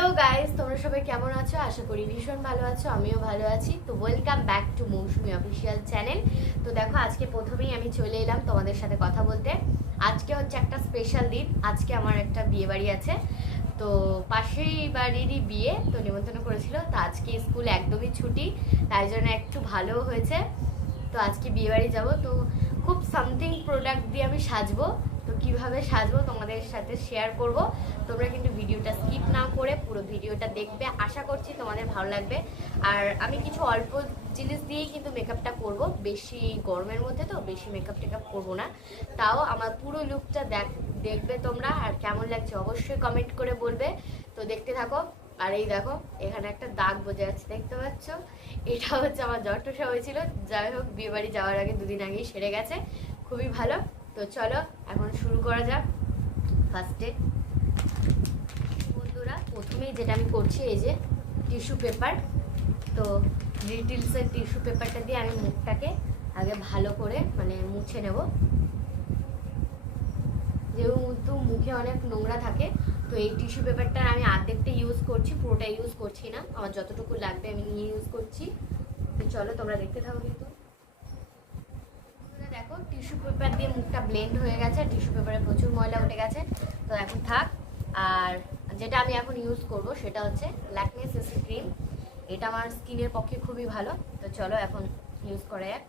Hello guys, তোমরা সবাই কেমন আছো? আশা করি ভীষণ ভালো আছো, আমিও ভালো আছি। তো welcome back to Moushumi official channel. তো দেখো, আজকে প্রথমেই আমি চলে এলাম তোমাদের সাথে কথা বলতে। আজকে হচ্ছে একটা স্পেশাল দিন। আজকে আমার একটা বিয়ে বাড়ি আছে, তো পাশেই বাড়িরই বিয়ে, তো নিমন্ত্রণ করেছিল। তো আজকে স্কুল একদমই ছুটি, তাই জন্য একটু ভালো হয়েছে। তো আজকে বিয়ে বাড়ি যাবো, তো খুব সামথিং প্রোডাক্ট দিয়ে আমি সাজবো। তো কিভাবে সাজবো তোমাদের সাথে শেয়ার করব। তোমরা কিন্তু ভিডিওটা স্কিপ না করে পুরো ভিডিওটা দেখবে, আশা করছি তোমাদের ভালো লাগবে। আর আমি কিছু অল্প জিনিস দিয়েই কিন্তু মেকআপটা করব, বেশি গরমের মধ্যে তো বেশি মেকআপ টেকআপ করবো না। তাও আমার পুরো লুকটা দেখবে তোমরা, আর কেমন লাগছে অবশ্যই কমেন্ট করে বলবে। তো দেখতে থাকো। আর এই দেখো, এখানে একটা দাগ বোঝা যাচ্ছে, দেখতে পাচ্ছ? এটা হচ্ছে আমার জট্টসা হয়েছিল, যাই হোক বিয়ে বাড়ি যাওয়ার আগে দুদিন আগেই সেরে গেছে, খুবই ভালো। তো চলো এখন শুরু করা যাক। ফার্স্টে বন্ধুরা, প্রথমেই যেটা আমি করছি, এই যে টিস্যু পেপার। তো লিটিলসের টিস্যু পেপারটা দিয়ে আমি মুখটাকে আগে ভালো করে মুছে নেব, যেহেতু মুখে অনেক নোংরা থাকে। তো এই টিস্যু পেপারটা আমি অর্ধেকটা ইউজ করছি, পুরোটা ইউজ করছি না, আমার যতটুকু লাগবে আমি নিয়ে ইউজ করছি। তো চলো তোমরা দেখতে থাকো। কিন্তু দেখো, টিস্যু পেপার দিয়ে মুখটা ব্লেন্ড হয়ে গেছে, টিস্যু পেপারে প্রচুর ময়লা উঠে গেছে। তো এখন থাক। আর যেটা আমি এখন ইউজ করব সেটা হচ্ছে ল্যাকমে সিসি ক্রিম। এটা আমার স্কিনের পক্ষে খুবই ভালো। তো চলো এখন ইউজ করা যাক।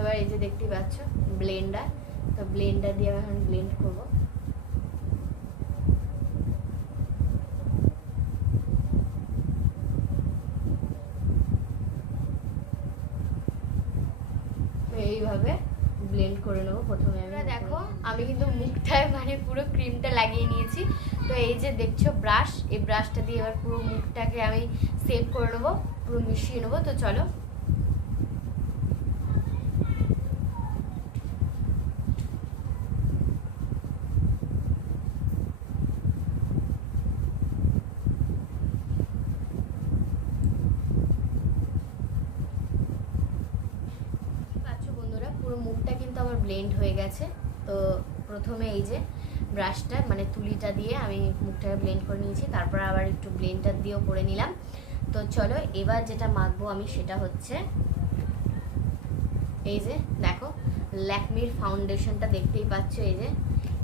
এবার এই যে দেখতে পাচ্ছ ব্লেন্ডার, তো ব্লেন্ডার দিয়ে আমি এখন ব্লেন্ড করব। এইভাবে ব্লেন্ড করে নেবো। প্রথমে আমরা দেখো, আমি কিন্তু মুখটায় পুরো ক্রিমটা লাগিয়ে নিয়েছি। তো এই যে দেখছো ব্রাশ, এই ব্রাশটা দিয়ে এবার পুরো মুখটাকে আমি সেভ করে নেবো, পুরো মিশিয়ে নেবো। তো চলো। পুরো মুখটা কিন্তু আমার ব্লেন্ড হয়ে গেছে। তো প্রথমে এই যে ব্রাশটা তুলিটা দিয়ে আমি মুখটাকে ব্লেন্ড করে নিয়েছি, তারপর আবার একটু ব্লেন্ডার দিয়েও করে নিলাম। তো চলো এবার যেটা মাখবো আমি সেটা হচ্ছে এই যে দেখো, ল্যাকমির ফাউন্ডেশনটা দেখতেই পাচ্ছ। এই যে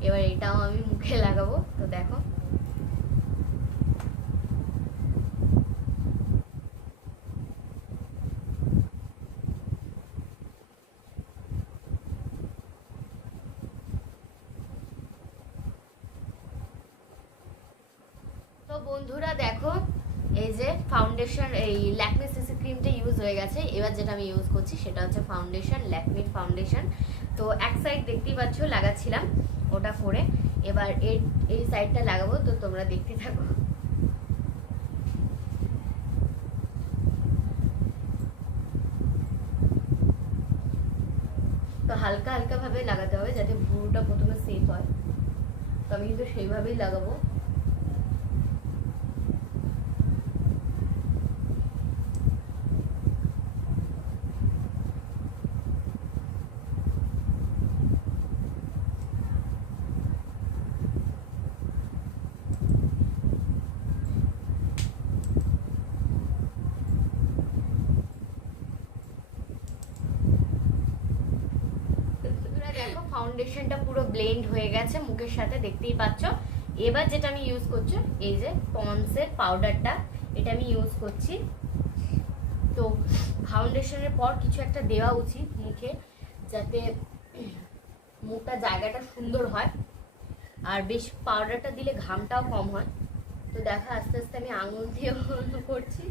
এবার এটাও আমি মুখে লাগাবো। তো দেখো, তো বন্ধুরা দেখো, এই যে ফাউন্ডেশন, এই ল্যাকমি সিসি ক্রিমটা ইউজ হয়ে গেছে। এবার যেটা আমি ইউজ করছি সেটা হচ্ছে ফাউন্ডেশন, ল্যাকমির ফাউন্ডেশন। তো এক সাইড দেখতেই পাচ্ছ লাগাচ্ছিলাম, ওটা করে এবার এই সাইডটা লাগাবো। তো তোমরা দেখতে থাকো। তো হালকা হালকা ভাবে লাগাতে হবে যাতে ভুরুটা প্রথমে সেফ হয়। তো আমি কিন্তু সেইভাবেই লাগাবো। দেখো ফাউন্ডেশনটা পুরো ব্লেন্ড হয়ে গেছে মুখের সাথে, দেখতেই পাচ্ছ। এবার যেটা আমি ইউজ করছি, এই যে পন্ডসের পাউডারটা, এটা আমি ইউজ করছি। তো ফাউন্ডেশনের পর কিছু একটা দেওয়া উচিত মুখে, যাতে মুখটা জায়গাটা সুন্দর হয়, আর বেশ পাউডারটা দিলে ঘামটাও কম হয়। তো দেখো আস্তে আস্তে আমি আঙুল দিয়ে করছি,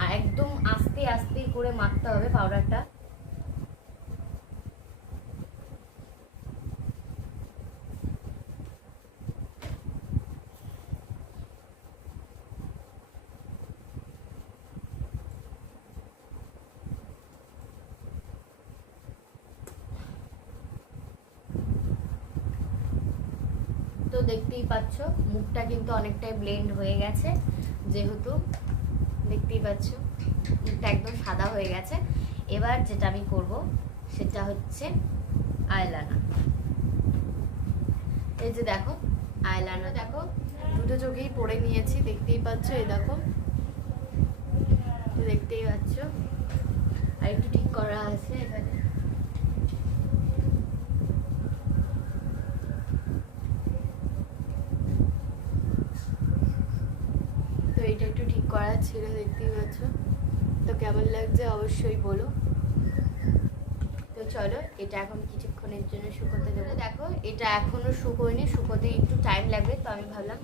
আর একদম আস্তে আস্তে করে মাখতে হবে পাউডারটা। তো দেখতেই পাচ্ছ মুখটা কিন্তু অনেকটাই ব্লেন্ড হয়ে গেছে, যেহেতু দেখতেই পাচ্ছ মুখটা একদম সাদা হয়ে গেছে। এবার যেটা আমি করব সেটা হচ্ছে আইলাইনার। এই যে দেখো আইলাইনার, দেখো দুটো চোখেই পরে নিয়েছি, দেখতেই পাচ্ছ। এই দেখো, দেখতেই পাচ্ছ, আর একটু ঠিক করা আছে এখানে। তো এটা একটু ঠিক করা ছিল, দেখতেই পাচ্ছ। তো কেমন লাগছে অবশ্যই বলো। তো চলো এটা এখন কিছুক্ষণের জন্য শুকোতে দেবো। দেখো এটা এখনো শুকোয়নি, শুকোতে একটু টাইম লাগবে। তো আমি ভাবলাম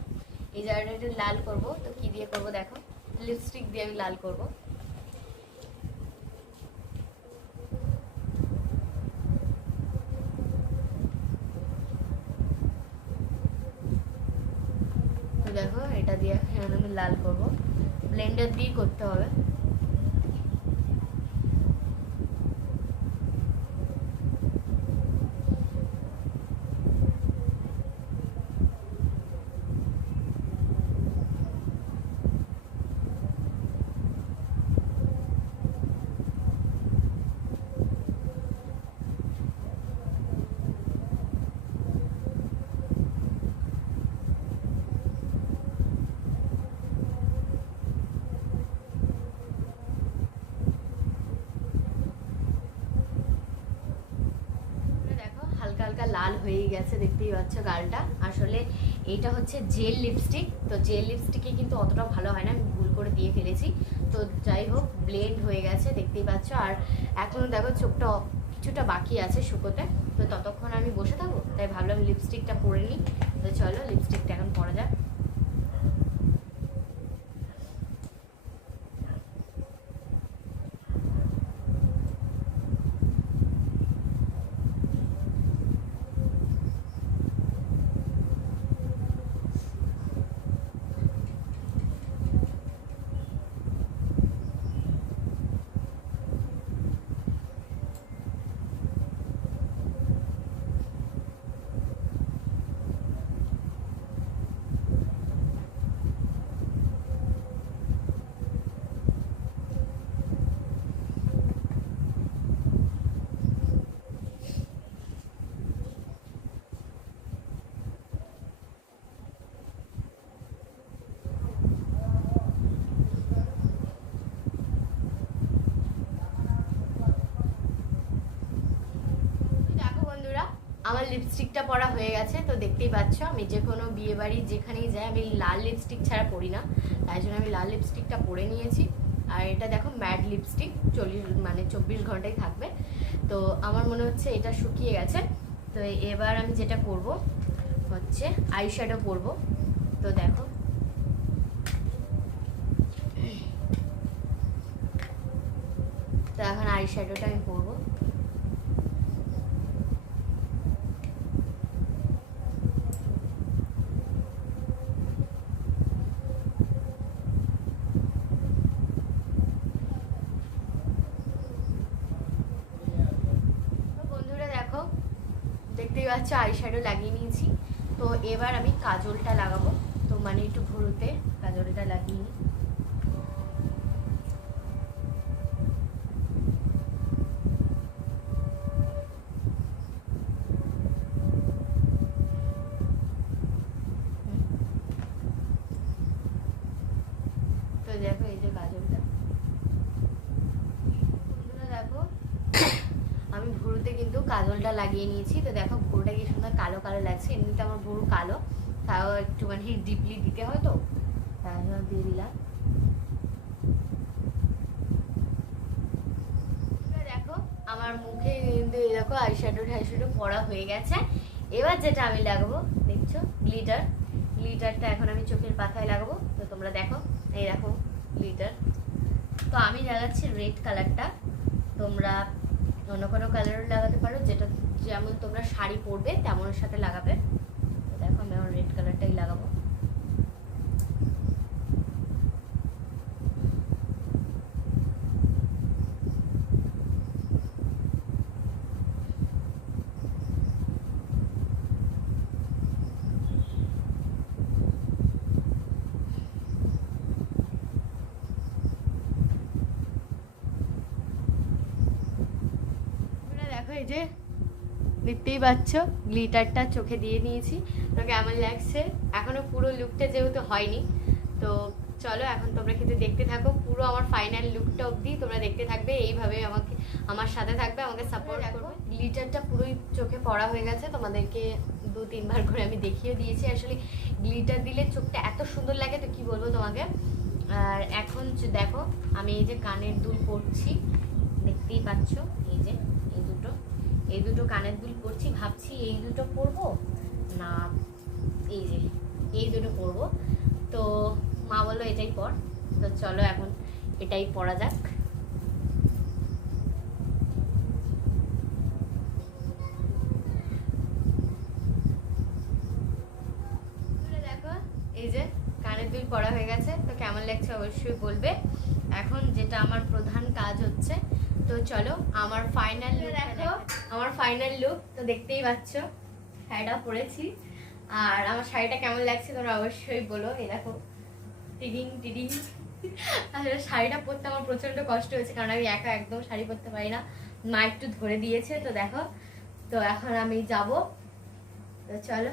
এই জায়গাটা একটু লাল করবো। তো কি দিয়ে করবো দেখো, লিপস্টিক দিয়ে আমি লাল করবো। তো দেখো এটা দিয়ে এখন আমি লাল করবো, ব্লেন্ডার দিয়ে করতে হবে। হালকা হালকা লাল হয়ে গেছে, দেখতেই পাচ্ছ গালটা। আসলে এটা হচ্ছে জেল লিপস্টিক, তো জেল লিপস্টিকে কিন্তু অতটা ভালো হয় না, আমি ভুল করে দিয়ে ফেলেছি। তো যাই হোক ব্লেন্ড হয়ে গেছে, দেখতেই পাচ্ছ। আর এখনও দেখো চোখটা কিছুটা বাকি আছে শুকোতে, তো ততক্ষণ আমি বসে থাকবো, তাই ভাবলাম লিপস্টিকটা পরে নিই। তো চলো লিপস্টিকটা এখন পরা যাক। আমার লিপস্টিকটা পরা হয়ে গেছে। তো দেখতেই পাচ্ছ আমি যে কোনো বিয়ে বাড়ি যেখানেই যাই আমি লাল লিপস্টিক ছাড়া পরি না, তাই জন্য আমি লাল লিপস্টিকটা পরে নিয়েছি। আর এটা দেখো ম্যাট লিপস্টিক, 24 ঘন্টাই থাকবে। তো আমার মনে হচ্ছে এটা শুকিয়ে গেছে। তো এবার আমি যেটা করব হচ্ছে আইশ্যাডো পরবো। তো দেখো তো এখন আইশ্যাডোটা আমি পরবো। দেখতেই পাচ্ছ আইশ্যাডো লাগিয়ে নিয়েছি। তো এবার আমি কাজলটা লাগাবো। তো একটু ভুরুতে কাজলটা লাগিয়ে নিই। তো দেখো এই যে কাজলটা, দেখো আমি ভুরুতে কিন্তু কাজলটা লাগিয়ে নিয়েছি। তো দেখো ভুরুটা কি সুন্দর কালো কালো লাগছে। এমনিতে আমার ভুরু কালো, তাও একটুখানি ডিপলি দিতে হয়, তো তাই জন্য দিয়ে দিলাম। দেখো আমার মুখে কিন্তু দেখো আইশ্যাডো পরা হয়ে গেছে। এবার যেটা আমি লাগাবো দেখছো গ্লিটারটা এখন আমি চোখের পাতায় লাগাবো। তো তোমরা দেখো, এই দেখো গ্লিটার। তো আমি লাগাচ্ছি রেড কালারটা, তোমরা অন্য কোনো কালারও লাগাতে পারো, যেটা যেমন তোমরা শাড়ি পরবে তেমনের সাথে লাগাবে। তো দেখো আমি আমার রেড কালারটাই লাগাবো। এই যে দেখতেই পাচ্ছ গ্লিটারটা চোখে দিয়ে নিয়েছি। তো কেমন লাগছে? এখনো পুরো লুকটা যেহেতু হয়নি, তো চলো এখন তোমরা কিন্তু দেখতে থাকো পুরো আমার ফাইনাল লুকটা অবধি তোমরা দেখতে থাকবে, এইভাবে আমাকে আমার সাথে থাকবে, আমাকে সাপোর্ট করবে। গ্লিটারটা পুরোই চোখে পড়া হয়ে গেছে, তোমাদেরকে 2-3 বার করে আমি দেখিয়ে দিয়েছি। আসলে গ্লিটার দিলে চোখটা এত সুন্দর লাগে, তো কি বলবো তোমাকে। আর এখন দেখো আমি এই যে কানের দুল পরছি, দেখতেই পাচ্ছ এই যে এই দুটো কানের দুল পরছি। ভাবছি এই দুটো পরবো না এই যে এই দুটো পরবো, তো মা বললো এটাই পর। তো চলো এখন এটাই পরা যাক। দেখো এই যে কানের দুল পরা হয়ে গেছে, তো কেমন লাগছে অবশ্যই বলবে। এখন যেটা আমার প্রধান কাজ হচ্ছে, তো চলো আমার ফাইনাল লুক দেখো। আমার ফাইনাল লুক তো দেখতেই পাচ্ছ, শাড়িটা পরেছি। আর আমার শাড়িটা কেমন লাগছে তোমরা অবশ্যই বলো। এই দেখো টিডিং টিডিং। আসলে শাড়িটা পরতে আমার প্রচন্ড কষ্ট হয়েছে, কারণ আমি একা একদম শাড়ি পরতে পারি না, মা একটু ধরে দিয়েছে। তো দেখো, তো এখন আমি যাব, তো চলো।